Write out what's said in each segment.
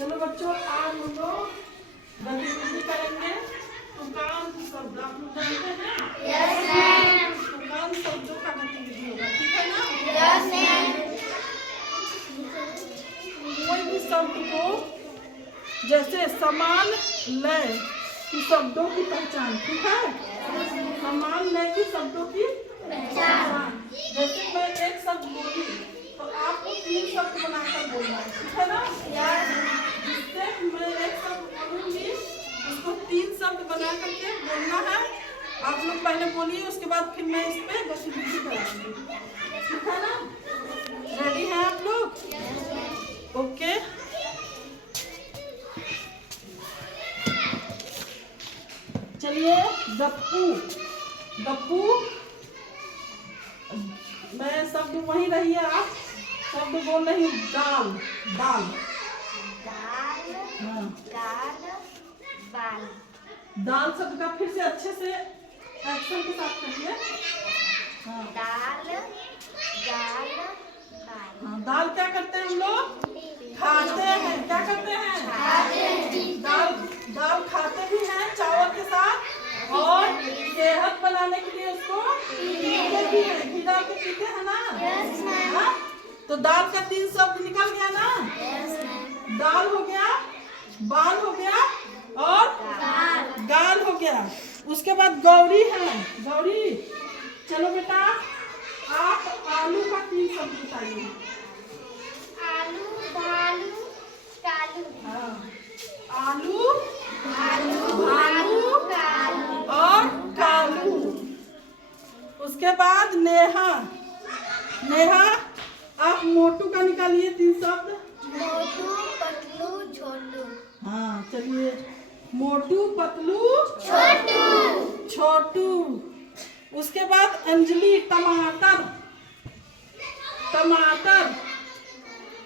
चलो बच्चों, आज हम लोग गतिविधि करेंगे। तुकान शब्द आप लोग जानते हैं? Yes ma'am. तुकान शब्दों का गतिविधि होगा, ठीक है ना? Yes ma'am. कोई भी शब्द को जैसे समान लय की शब्दों की पहचान, ठीक है? समान लय की शब्दों की पहचान। जैसे मैं एक शब्द बोली तो आपको 3 शब्द बनाकर बोलना है, ठीक है ना? जिससे मैं एक शब्द बोलूंगी उसको 3 शब्द बना करके बोलना है। आप लोग पहले बोलिए, उसके बाद फिर मैं इस पे गतिविधि कराऊंगी, ठीक है ना? रेडी हैं आप लोग? ओके। चलिए, गप्पू। गप्पू, मैं शब्द वहीं रही है, आप शब्द बोल रही हूँ। दाल। दाल। दाल। हाँ। दाल। बाल। दाल शब्द का फिर से अच्छे से एक्शन के साथ करिए। हाँ। दाल। दाल। बाल। हाँ, दाल क्या करते हैं हम लोग? खाते हैं। क्या करते हैं? खाते हैं। दाल। दाल खाते भी हैं चावल के साथ, और सेहत बनाने के लिए उसको पीते भी हैं। घी डाल के पीते हैं ना? Yes ma'am. हाँ? तो दाल का 3 शब्द निकल गया ना? Yes ma'am. दाल हो गया, बाल हो गया, और दाल। गाल हो गया। उसके बाद गौरी है। गौरी, चलो बेटा, आप आलू का 3 शब्द बताइए। आलू। भालू। कालू। हाँ, आलू, आलू। भालू, कालू। और कालू। उसके बाद नेहा। नेहा, आप मोटू का निकालिए 3 शब्द। मोटू। पतलू। छोटू। हाँ, चलिए। मोटू, पतलू, छोटू। छोटू। उसके बाद अंजलि। टमाटर। टमाटर।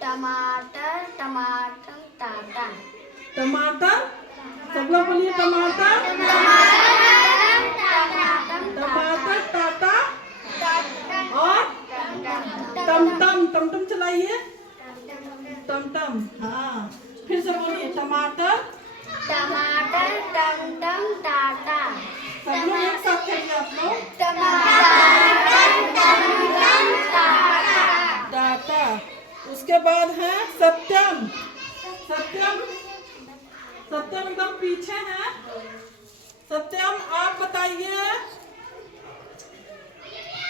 टमाटर। टमाटर। टाटा। टमाटर, सब लोग बोलिए टमाटर। टमाटर, टाटा, और टमटम। टमटम चलाइए। टमटम। हाँ, फिर से बोलिए टमाटर। टमाटर। टमटम। टाटा। सब लोग एक साथ करिए आप लोग। टमाटर। टमटम। टाटा। टाटा। उसके बाद है सत्यम। सत्यम। सत्यम एकदम पीछे है। सत्यम, आप बताइए।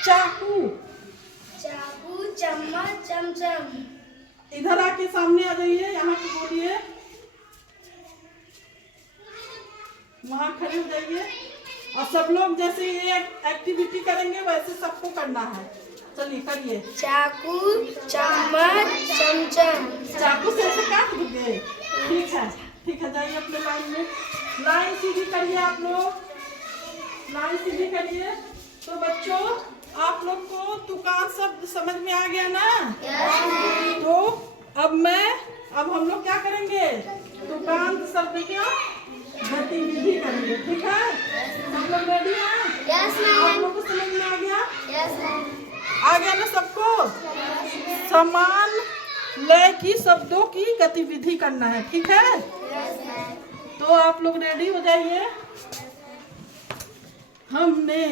चाकू। चाकू। चम्मच। चमचम। इधर आके सामने आ जाइए, यहाँ पे बोलिए। वहाँ खड़े हो जाइए, और सब लोग जैसे ये एक्टिविटी करेंगे वैसे सबको करना है। चलिए करिए। चाकू। चम्मच। चमचम। चाकू से ऐसे काट दोगे? ठीक है, ठीक है, जाइए अपने लाइन में। लाइन सीधी करिए आप लोग, लाइन सीधी करिए। तो बच्चों, आप लोग को तुकान शब्द समझ में आ गया ना? तो अब हम लोग क्या करेंगे? तुकान शब्द का गतिविधि करेंगे, ठीक है? सब लोग रेडी हैं? यस आप मैम। लोग को समझ में आ गया? Yes ma'am. आ गया ना सबको? समान लय की शब्दों की गतिविधि करना है, ठीक है? Yes ma'am. तो आप लोग रेडी हो जाइए। हमने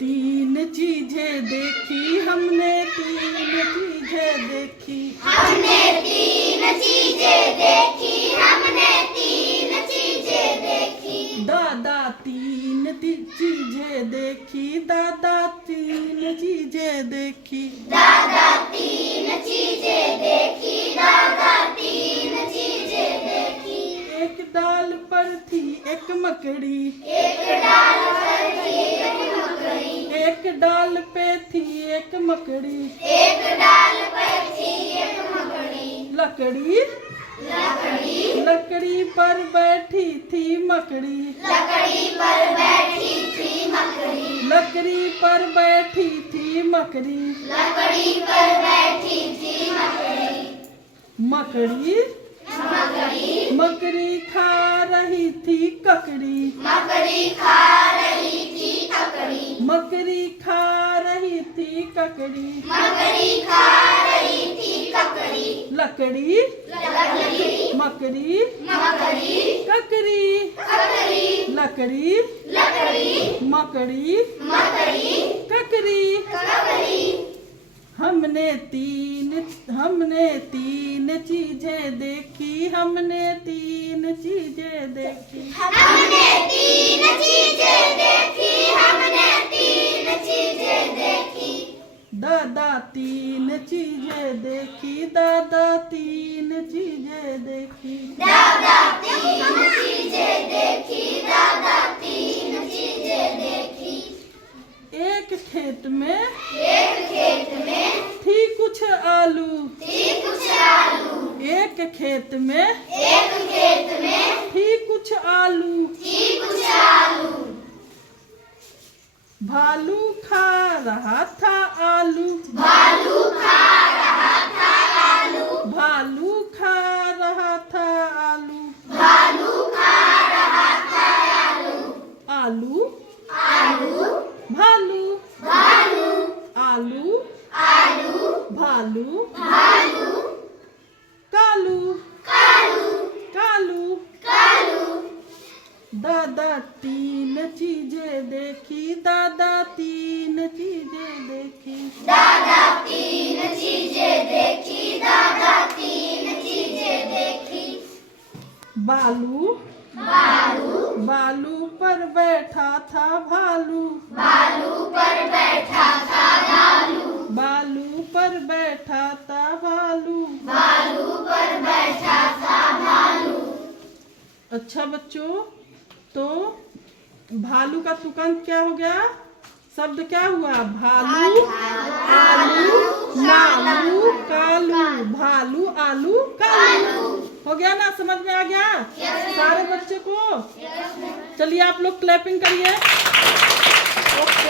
3 चीजें देखी। हमने 3 चीजें देखी। हमने 3 चीजें देखी। हमने 3 चीजें देखी। दादा 3 चीजें देखी। दादा 3 चीजें देखी। दादा 3 चीजें देखी। दादा 3 चीजें देखी। एक डाल पर थी एक मकड़ी। एक डाल पर थी एक मकड़ी। एक डाल पे थी एक मकड़ी। एक डाल पर थी एक मकड़ी। लकड़ी। लकड़ी। लकड़ी पर बैठी थी मकड़ी। लकड़ी पर बैठी थी मकड़ी। लकड़ी पर बैठी थी मकड़ी। लकड़ी पर बैठी थी मकड़ी। मकड़ी। मकड़ी। मकड़ी खा रही थी ककड़ी। मकड़ी खा रही थी ककड़ी। मकड़ी खा रही थी ककड़ी। मकड़ी खा रही थी लकड़ी लकड़ी लकड़ी मकड़ी मकड़ी ककड़ी ककड़ी लकड़ी लकड़ी मकड़ी मकड़ी ककड़ी। ककड़ी हमने तीन चीजें देखी, हमने तीन चीजें देखी। हमने तीन चीजें देखी, हमने तीन चीजें देखी। दादा तीन चीजें देखी, दादा तीन चीजें देखी। दादा तीन चीजें देखी, दादा तीन चीजें देखी। एक खेत में थी कुछ आलू, कुछ आलू। एक खेत में थी कुछ आलू। कुछ आलू। भालू खा रहा था आलू, भालू खा रहा था आलू। भालू खा रहा था आलू। भालू खा रहा था आलू। आलू आलू भालू, भालू आलू आलू भालू भालू कालू कालू कालू। कालू। दादा तीन चीजें देखी, दादा तीन चीजें देखी। दादा तीन चीजें देखी, दादा तीन चीजें देखी। बालू बालू बालू पर बैठा था भालू, बालू पर बैठा था भालू। बालू पर बैठा था भालू। बालू पर बैठा था भालू। अच्छा बच्चों, तो भालू का तुकंत क्या हो गया? शब्द क्या हुआ? भालू आलू नालू कालू। भालू आलू कालू। हो गया ना? समझ में आ गया सारे बच्चे को? चलिए आप लोग क्लैपिंग करिए।